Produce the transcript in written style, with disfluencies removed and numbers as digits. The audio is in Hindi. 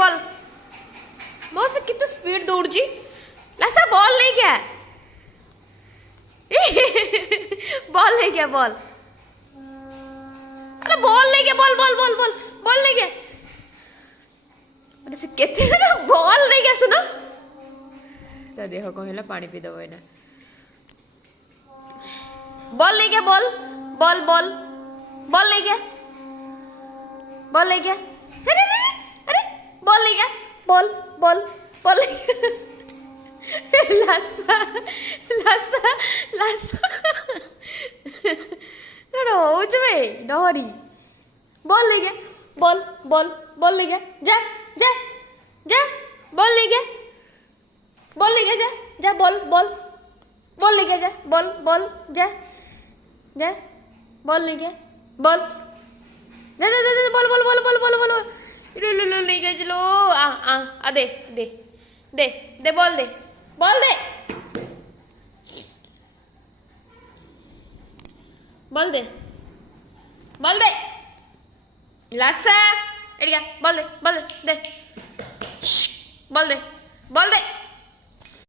बॉल बहुत से कितने स्पीड दौड़ जी लासा बॉल नहीं क्या बॉल नहीं क्या बॉल अरे बॉल नहीं क्या ball ball ball ball ball नहीं क्या से केते बॉल नहीं क्या सुनो तो देखो कौन है पानी पी दो ना बॉल नहीं क्या बॉल बॉल बॉल बॉल नहीं क्या बॉल नहीं क्या अरे अरे अरे बॉल नहीं क्या बॉल बॉल बॉल नहीं क्या लासा लासा लासा थोड़ा हो जाए डोरी बॉल नहीं क्या बॉल बॉल बॉल नहीं क्या जा जा जा बॉल नहीं क्या बॉल नहीं क्या जा जा बॉल बॉल बॉल नहीं क्या जा बॉल बॉल जा जा बॉल नहीं क्या बॉल जा जा जा ball ball ball ball ball ball लो लो लो नहीं गए चलो आ दे दे दे दे बॉल दे बॉल दे बॉल दे बॉल दे लासा एड़िया बॉल दे बॉल दे दे बॉल दे बॉल दे